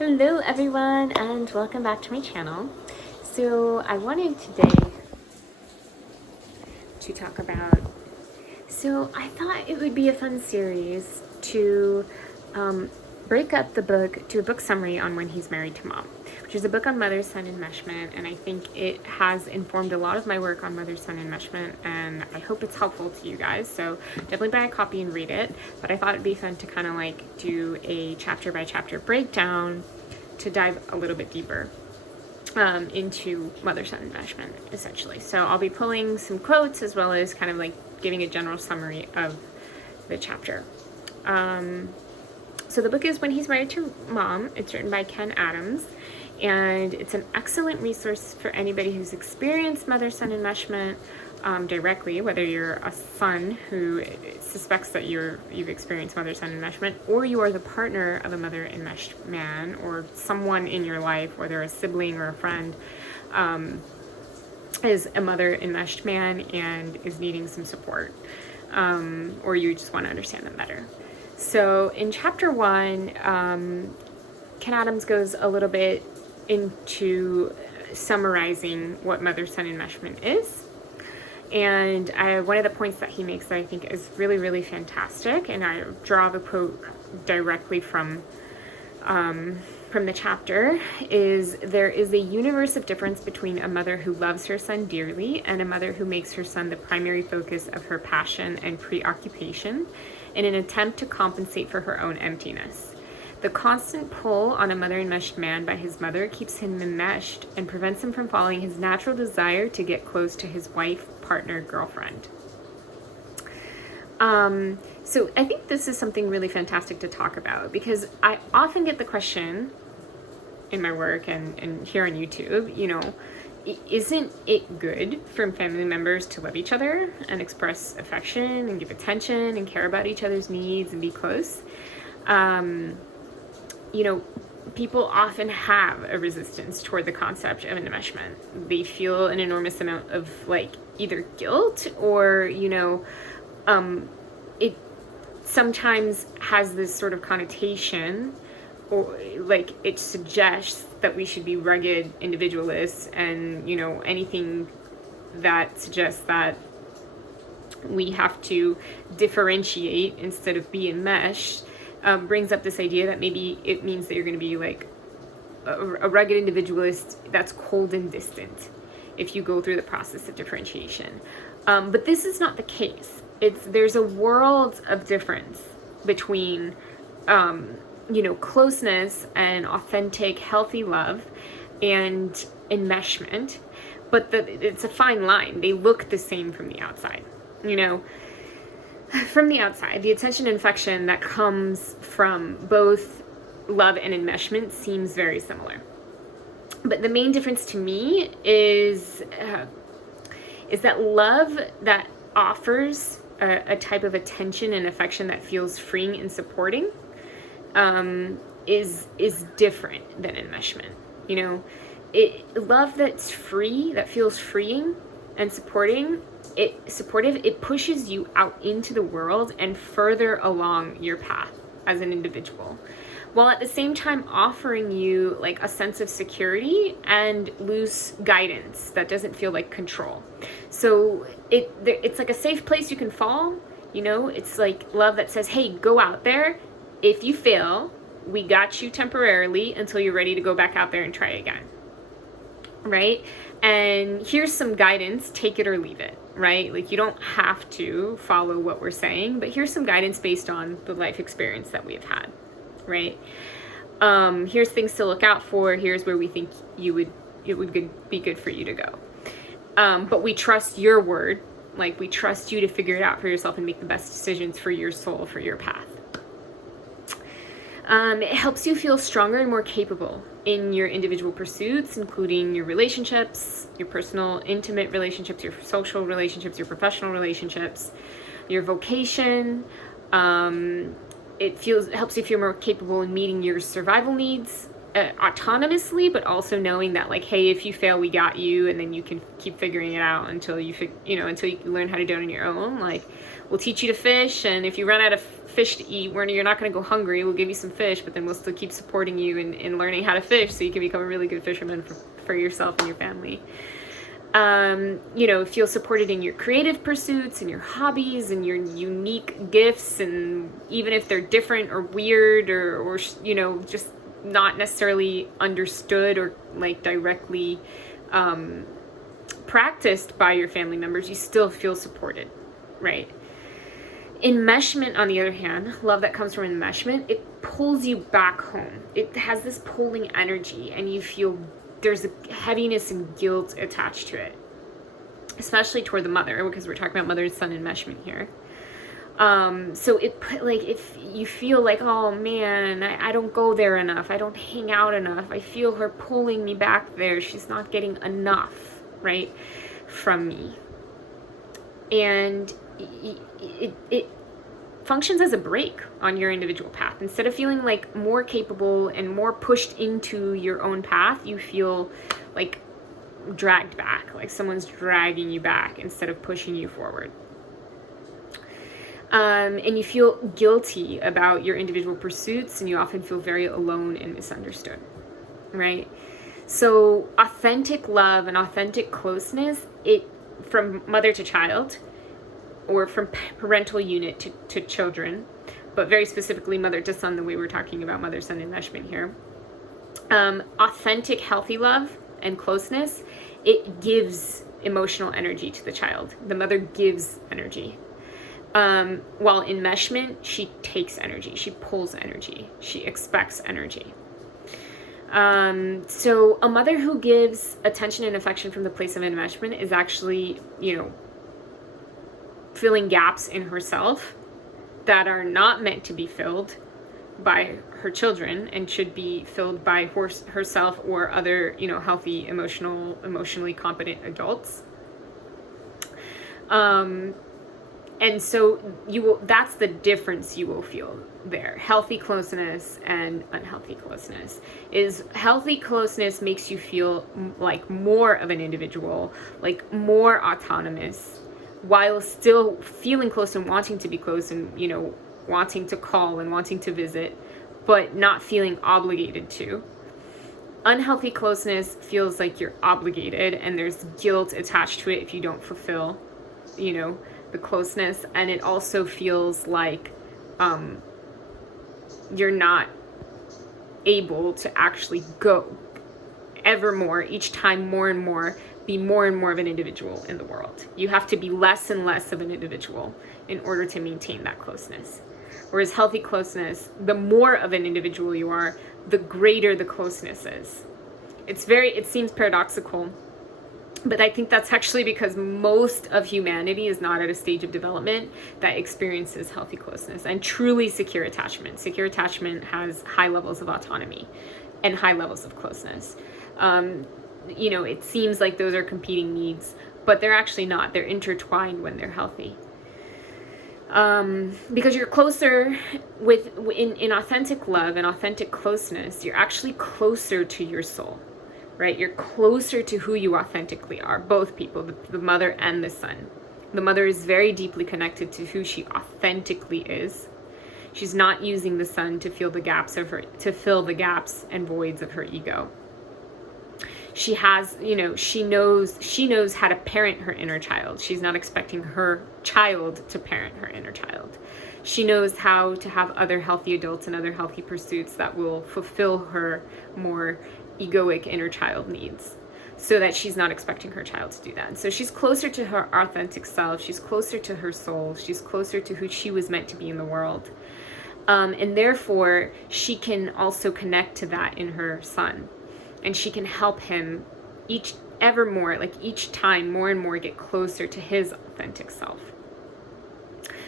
Hello everyone and welcome back to my channel. So I wanted today to talk about, I thought it would be a fun series to break up the book to a book summary on When He's Married to Mom, which is a book on mother-son enmeshment, and I think it has informed a lot of my work on mother-son enmeshment, and I hope it's helpful to you guys. So definitely buy a copy and read it, but I thought it'd be fun to kind of like do a chapter by chapter breakdown to dive a little bit deeper into mother-son enmeshment, essentially. So I'll be pulling some quotes as well as kind of like giving a general summary of the chapter. So the book is When He's Married to Mom. It's written by Ken Adams, and it's an excellent resource for anybody who's experienced mother-son enmeshment directly, whether you're a son who suspects that you've experienced mother-son enmeshment, or you are the partner of a mother-enmeshed man, or someone in your life, whether a sibling or a friend, is a mother-enmeshed man and is needing some support, or you just want to understand them better. So in chapter 1, Ken Adams goes a little bit into summarizing what mother-son enmeshment is. And one of the points that he makes that I think is really, really fantastic, and I draw the quote directly from the chapter, is there is a universe of difference between a mother who loves her son dearly and a mother who makes her son the primary focus of her passion and preoccupation in an attempt to compensate for her own emptiness. The constant pull on a mother-enmeshed man by his mother keeps him enmeshed and prevents him from following his natural desire to get close to his wife, partner, girlfriend. So I think this is something really fantastic to talk about, because I often get the question in my work and here on YouTube, isn't it good for family members to love each other and express affection and give attention and care about each other's needs and be close? People often have a resistance toward the concept of enmeshment. They feel an enormous amount of either guilt or, it sometimes has this sort of connotation, or it suggests that we should be rugged individualists, and anything that suggests that we have to differentiate instead of be enmeshed brings up this idea that maybe it means that you're going to be a rugged individualist that's cold and distant if you go through the process of differentiation. But this is not the case. There's a world of difference between closeness and authentic, healthy love and enmeshment, but it's a fine line. They look the same from the outside. From the outside, the attention and affection that comes from both love and enmeshment seems very similar. But the main difference to me is that love that offers a type of attention and affection that feels freeing and supporting is different than enmeshment. Love that's free, that feels freeing and supportive, it pushes you out into the world and further along your path as an individual, while at the same time offering you a sense of security and loose guidance that doesn't feel like control. So it's like a safe place you can fall. It's like love that says, hey, go out there. If you fail, we got you temporarily until you're ready to go back out there and try again. Right? And here's some guidance, take it or leave it, right? You don't have to follow what we're saying, but here's some guidance based on the life experience that we've had, right? Here's things to look out for. Here's where we think it would be good for you to go. But we trust your word. We trust you to figure it out for yourself and make the best decisions for your soul, for your path. It helps you feel stronger and more capable in your individual pursuits, including your relationships, your personal, intimate relationships, your social relationships, your professional relationships, your vocation. It helps you feel more capable in meeting your survival needs, autonomously, but also knowing that, like, hey, if you fail, we got you, and then you can keep figuring it out until until you learn how to do it on your own. Like, we'll teach you to fish, and if you run out of fish to eat, you're not going to go hungry. We'll give you some fish, but then we'll still keep supporting you in learning how to fish, so you can become a really good fisherman for yourself and your family. Feel supported in your creative pursuits and your hobbies and your unique gifts, and even if they're different or weird or just not necessarily understood or like directly practiced by your family members, you still feel supported, right? Enmeshment, on the other hand, love that comes from enmeshment, it pulls you back home. It has this pulling energy, and you feel there's a heaviness and guilt attached to it, especially toward the mother, because we're talking about mother and son enmeshment here. So if you feel like, oh man, I don't go there enough, I don't hang out enough, I feel her pulling me back there, she's not getting enough, right, from me. And it functions as a brake on your individual path. Instead of feeling like more capable and more pushed into your own path, you feel like dragged back, like someone's dragging you back instead of pushing you forward. And you feel guilty about your individual pursuits, and you often feel very alone and misunderstood, right? So authentic love and authentic closeness, it from mother to child, or from parental unit to children, but very specifically mother to son, the way we're talking about mother-son enmeshment here. Authentic, healthy love and closeness, it gives emotional energy to the child. The mother gives energy. While enmeshment, she takes energy, she pulls energy, she expects energy. So a mother who gives attention and affection from the place of enmeshment is actually, filling gaps in herself that are not meant to be filled by her children and should be filled by herself or other, healthy, emotionally competent adults. And so that's the difference you will feel there. Healthy closeness and unhealthy closeness is healthy closeness makes you feel like more of an individual, like more autonomous, while still feeling close and wanting to be close and, wanting to call and wanting to visit, but not feeling obligated to. Unhealthy closeness feels like you're obligated, and there's guilt attached to it if you don't fulfill, the closeness. And it also feels like you're not able to actually go ever more, each time more and more, be more and more of an individual in the world. You have to be less and less of an individual in order to maintain that closeness. Whereas healthy closeness, the more of an individual you are, the greater the closeness is. It seems paradoxical, but I think that's actually because most of humanity is not at a stage of development that experiences healthy closeness and truly secure attachment. Secure attachment has high levels of autonomy and high levels of closeness. It seems like those are competing needs, but they're actually not. They're intertwined when they're healthy. Because you're closer in authentic love and authentic closeness, you're actually closer to your soul, right? You're closer to who you authentically are, both people, the mother and the son. The mother is very deeply connected to who she authentically is. She's not using the son to fill the gaps and voids of her ego. She has, she knows how to parent her inner child. She's not expecting her child to parent her inner child. She knows how to have other healthy adults and other healthy pursuits that will fulfill her more egoic inner child needs, so that she's not expecting her child to do that. So she's closer to her authentic self. She's closer to her soul. She's closer to who she was meant to be in the world. And therefore, she can also connect to that in her son. And she can help him each time more and more get closer to his authentic self.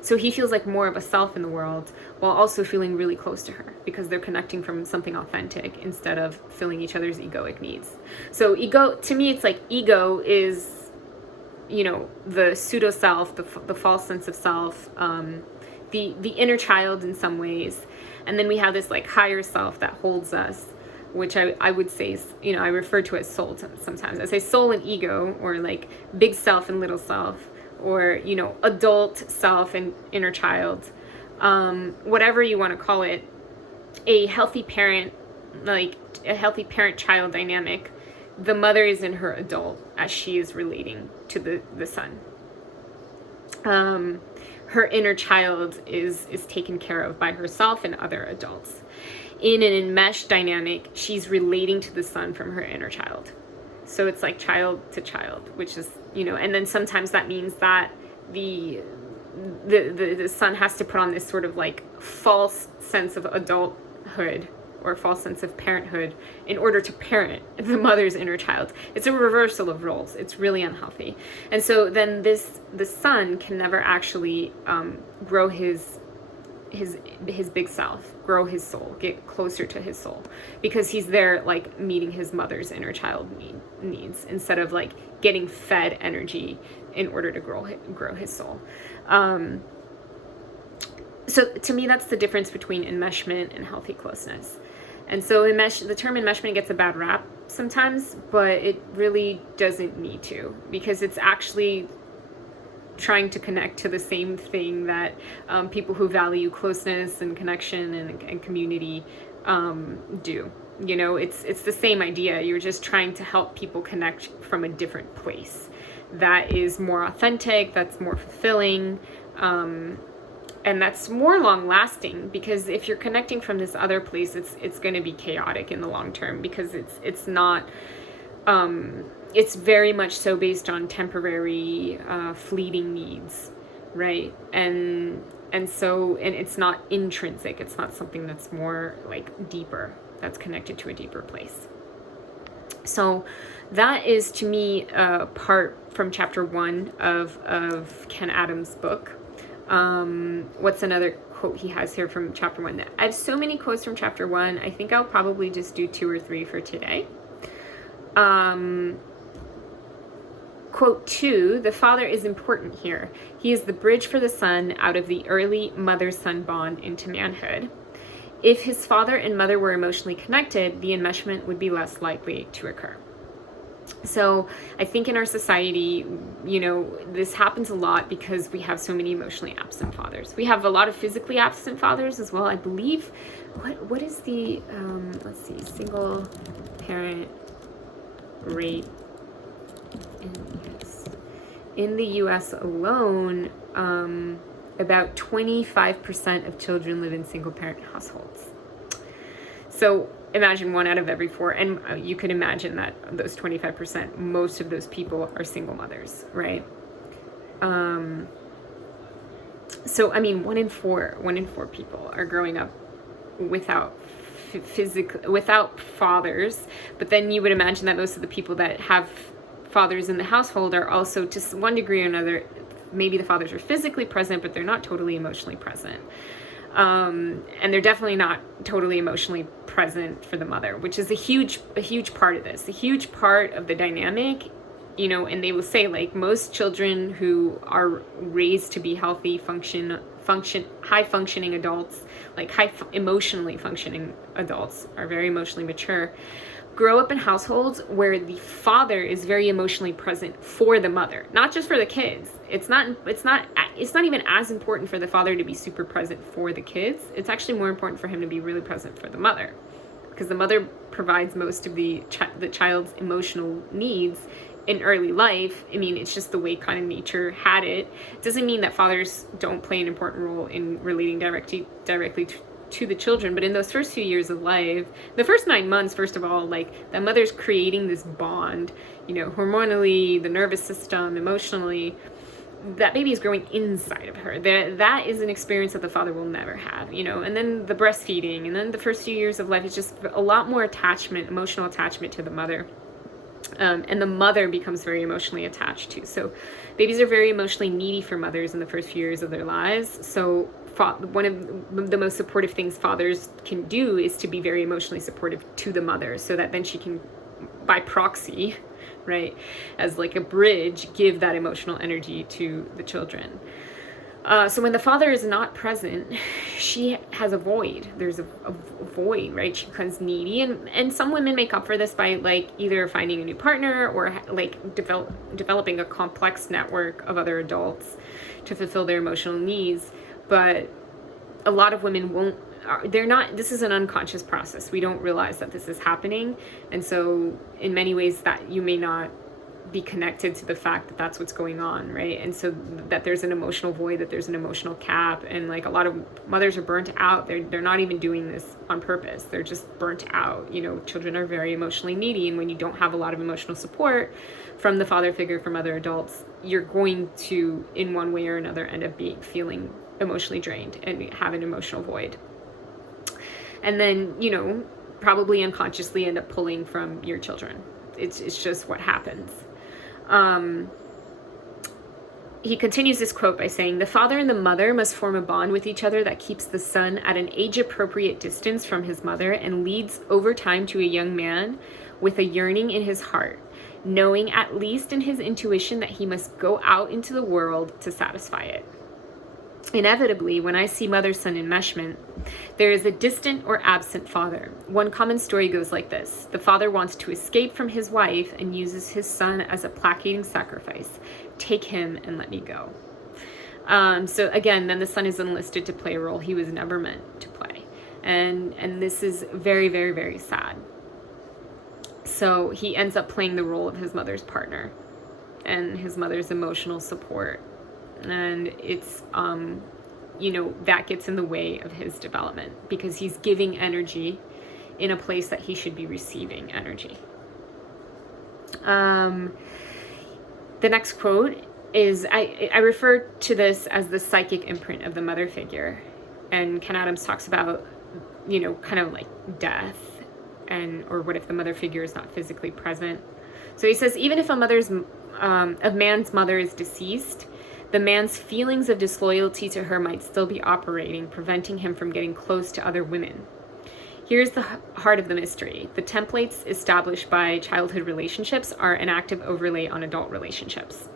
So he feels like more of a self in the world while also feeling really close to her, because they're connecting from something authentic instead of filling each other's egoic needs. So ego, to me, it's like ego is, the pseudo self, the false sense of self, the inner child in some ways. And then we have this like higher self that holds us. which I would say is, I refer to as soul sometimes. I say soul and ego, or like big self and little self, or, adult self and inner child, whatever you want to call it. A healthy parent, like a healthy parent-child dynamic, the mother is in her adult as she is relating to the son. Her inner child is taken care of by herself and other adults. In an enmeshed dynamic, she's relating to the son from her inner child. So it's like child to child, which is, and then sometimes that means that the son has to put on this sort of like false sense of adulthood or false sense of parenthood in order to parent the mother's inner child. It's a reversal of roles. It's really unhealthy. And so then the son can never actually grow his big self, grow his soul, get closer to his soul, because he's there like meeting his mother's inner child needs instead of like getting fed energy in order to grow his soul. So to me, that's the difference between enmeshment and healthy closeness. And so the term enmeshment gets a bad rap sometimes, but it really doesn't need to, because it's actually trying to connect to the same thing that people who value closeness and connection and community do. It's the same idea. You're just trying to help people connect from a different place that is more authentic, that's more fulfilling, and that's more long lasting, because if you're connecting from this other place, it's going to be chaotic in the long term, because it's not, it's very much so based on temporary, fleeting needs, right? And it's not intrinsic. It's not something that's more like deeper, that's connected to a deeper place. So that is, to me, part from chapter 1 of Ken Adams' book. What's another quote he has here from chapter 1? I have so many quotes from chapter 1. I think I'll probably just do 2 or 3 for today. Quote 2, the father is important here. He is the bridge for the son out of the early mother-son bond into manhood. If his father and mother were emotionally connected, the enmeshment would be less likely to occur. So I think in our society, this happens a lot because we have so many emotionally absent fathers. We have a lot of physically absent fathers as well. I believe, what is the, single parent rate in the US alone? About 25% of children live in single parent households. So imagine 1 out of every 4, and you could imagine that those 25%, most of those people are single mothers, right? So I mean, 1 in 4 people are growing up without fathers. But then you would imagine that most of the people that have fathers in the household are also, to one degree or another, maybe the fathers are physically present, but they're not totally emotionally present. And they're definitely not totally emotionally present for the mother, which is a huge part of this, a huge part of the dynamic, and they will say, like, most children who are raised to be healthy, high functioning adults, like emotionally functioning adults, are very emotionally mature, grow up in households where the father is very emotionally present for the mother, not just for the kids. It's not even as important for the father to be super present for the kids. It's actually more important for him to be really present for the mother, because the mother provides most of the child's emotional needs in early life. I mean, it's just the way kind of nature had it. It doesn't mean that fathers don't play an important role in relating directly to the children, but in those first few years of life, the first 9 months, first of all, like, the mother's creating this bond, hormonally, the nervous system, emotionally. That baby is growing inside of her. That is an experience that the father will never have, and then the breastfeeding, and then the first few years of life is just a lot more attachment, emotional attachment to the mother. And the mother becomes very emotionally attached too. So babies are very emotionally needy for mothers in the first few years of their lives. So one of the most supportive things fathers can do is to be very emotionally supportive to the mother, so that then she can, by proxy, right, as like a bridge, give that emotional energy to the children. So when the father is not present, she has a void. There's a void, right? She becomes needy, and some women make up for this by like either finding a new partner or like developing a complex network of other adults to fulfill their emotional needs. But a lot of women won't. They're not. This is an unconscious process. We don't realize that this is happening, and so in many ways that you may not be connected to the fact that that's what's going on, right? And so that there's an emotional void, that there's an emotional cap, and like a lot of mothers are burnt out. They're not even doing this on purpose. They're just burnt out. You know, children are very emotionally needy, and when you don't have a lot of emotional support from the father figure, from other adults, you're going to, in one way or another, end up feeling emotionally drained and have an emotional void. And then, you know, probably unconsciously end up pulling from your children. It's just what happens. He continues this quote by saying, "The father and the mother must form a bond with each other that keeps the son at an age-appropriate distance from his mother and leads over time to a young man with a yearning in his heart, knowing at least in his intuition that he must go out into the world to satisfy it. Inevitably, when I see mother-son enmeshment, there is a distant or absent father. One common story goes like this. The father wants to escape from his wife and uses his son as a placating sacrifice. Take him and let me go." So again, then the son is enlisted to play a role he was never meant to play. And this is very, very, very sad. So he ends up playing the role of his mother's partner and his mother's emotional support. And it's, you know, that gets in the way of his development because he's giving energy in a place that he should be receiving energy. The next quote is, I refer to this as the psychic imprint of the mother figure. And Ken Adams talks about, you know, kind of like death or what if the mother figure is not physically present. So he says, even if a man's mother is deceased, the man's feelings of disloyalty to her might still be operating, preventing him from getting close to other women. Here's the heart of the mystery. The templates established by childhood relationships are an active overlay on adult relationships.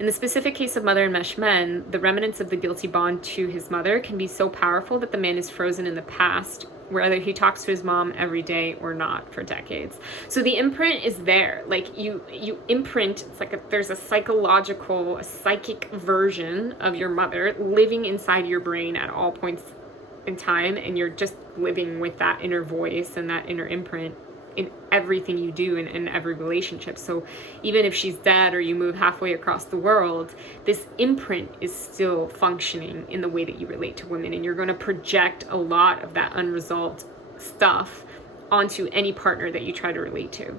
In the specific case of mother enmeshed men, the remnants of the guilty bond to his mother can be so powerful that the man is frozen in the past, whether he talks to his mom every day or not for decades. So the imprint is there. Like you imprint, it's like there's a psychic version of your mother living inside your brain at all points in time, and you're just living with that inner voice and that inner imprint in everything you do and in every relationship. So even if she's dead or you move halfway across the world, this imprint is still functioning in the way that you relate to women, and you're going to project a lot of that unresolved stuff onto any partner that you try to relate to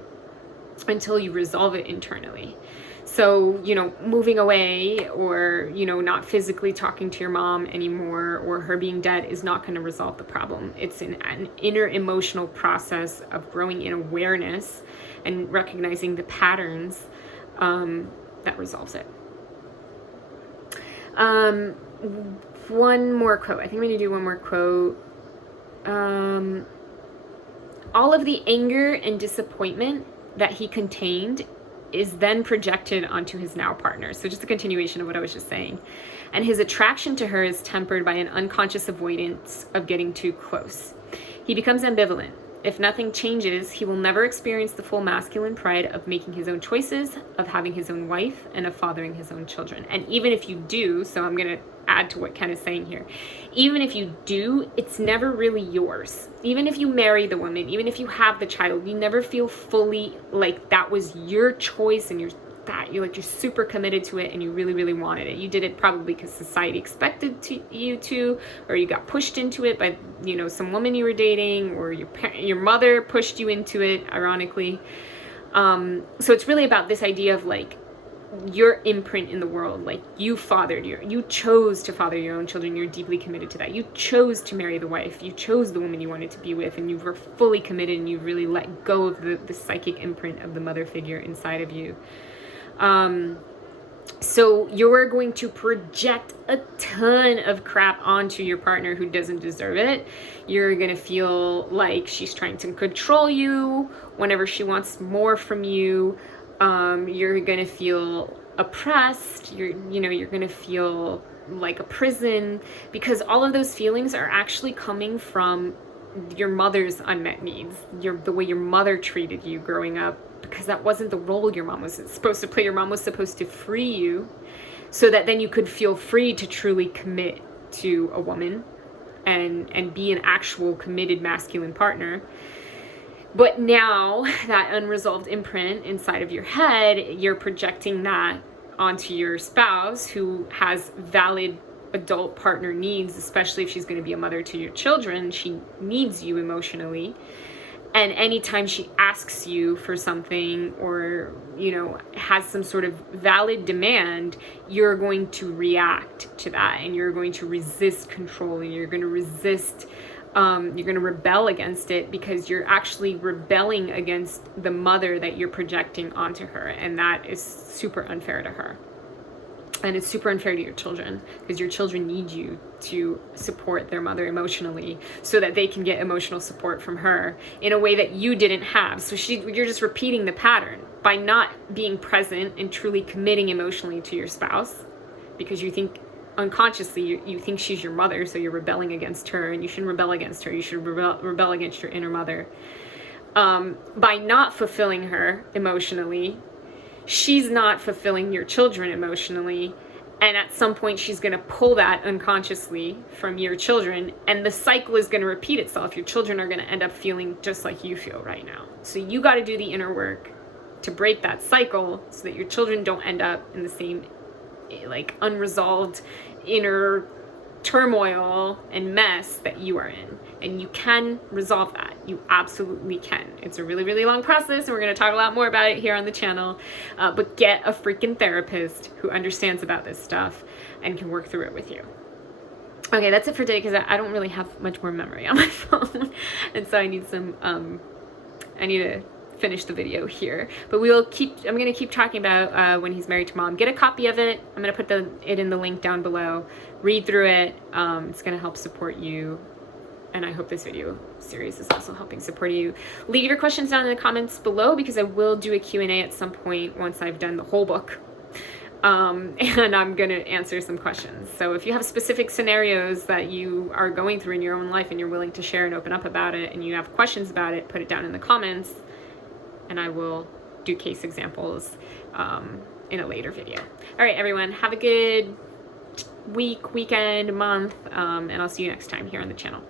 until you resolve it internally. So, you know, moving away or, you know, not physically talking to your mom anymore or her being dead is not going to resolve the problem. It's an inner emotional process of growing in awareness and recognizing the patterns that resolves it. One more quote. I think I'm going to do one more quote. All of the anger and disappointment that he contained is then projected onto his now partner. So just a continuation of what I was just saying. And his attraction to her is tempered by an unconscious avoidance of getting too close. He becomes ambivalent. If nothing changes, he will never experience the full masculine pride of making his own choices, of having his own wife, and of fathering his own children. And even if you do, so I'm going to add to what Ken is saying here, even if you do, it's never really yours. Even if you marry the woman, even if you have the child, you never feel fully like that was your choice and you're super committed to it and you really, really wanted it. You did it probably because society expected you to, or you got pushed into it by, you know, some woman you were dating, or your mother pushed you into it, ironically. So it's really about this idea of like your imprint in the world. Like you chose to father your own children. You're deeply committed to that. You chose to marry the wife. You chose the woman you wanted to be with, and you were fully committed, and you really let go of the psychic imprint of the mother figure inside of you. So you're going to project a ton of crap onto your partner who doesn't deserve it. You're going to feel like she's trying to control you whenever she wants more from you. You're going to feel oppressed. You're going to feel like a prison, because all of those feelings are actually coming from your mother's unmet needs, the way your mother treated you growing up, because that wasn't the role your mom was supposed to play. Your mom was supposed to free you so that then you could feel free to truly commit to a woman and be an actual committed masculine partner. But now that unresolved imprint inside of your head, you're projecting that onto your spouse, who has valid adult partner needs, especially if she's going to be a mother to your children. She needs you emotionally. And anytime she asks you for something, or, you know, has some sort of valid demand, you're going to react to that, and you're going to resist control, and you're going to resist, you're going to rebel against it, because you're actually rebelling against the mother that you're projecting onto her. And that is super unfair to her. And it's super unfair to your children, because your children need you to support their mother emotionally so that they can get emotional support from her in a way that you didn't have. So you're just repeating the pattern by not being present and truly committing emotionally to your spouse, because you think unconsciously you think she's your mother, so you're rebelling against her, and you shouldn't rebel against her. You should rebel against your inner mother. By not fulfilling her emotionally, she's not fulfilling your children emotionally, and at some point she's going to pull that unconsciously from your children, and the cycle is going to repeat itself. Your children are going to end up feeling just like you feel right now. So you got to do the inner work to break that cycle, so that your children don't end up in the same, like, unresolved inner turmoil and mess that you are in. And you can resolve that. You absolutely can. It's a really, really long process, and we're going to talk a lot more about it here on the channel. But get a freaking therapist who understands about this stuff and can work through it with you. Okay, that's it for today, because I don't really have much more memory on my phone. And so I need some, I need to finish the video here. But I'm going to keep talking about When He's Married to Mom. Get a copy of it. I'm going to put it in the link down below. Read through it. It's going to help support you. And I hope this video series is also helping support you. Leave your questions down in the comments below, because I will do a Q&A at some point once I've done the whole book. And I'm going to answer some questions. So if you have specific scenarios that you are going through in your own life and you're willing to share and open up about it, and you have questions about it, put it down in the comments, and I will do case examples in a later video. All right, everyone, have a good week, weekend, month, and I'll see you next time here on the channel.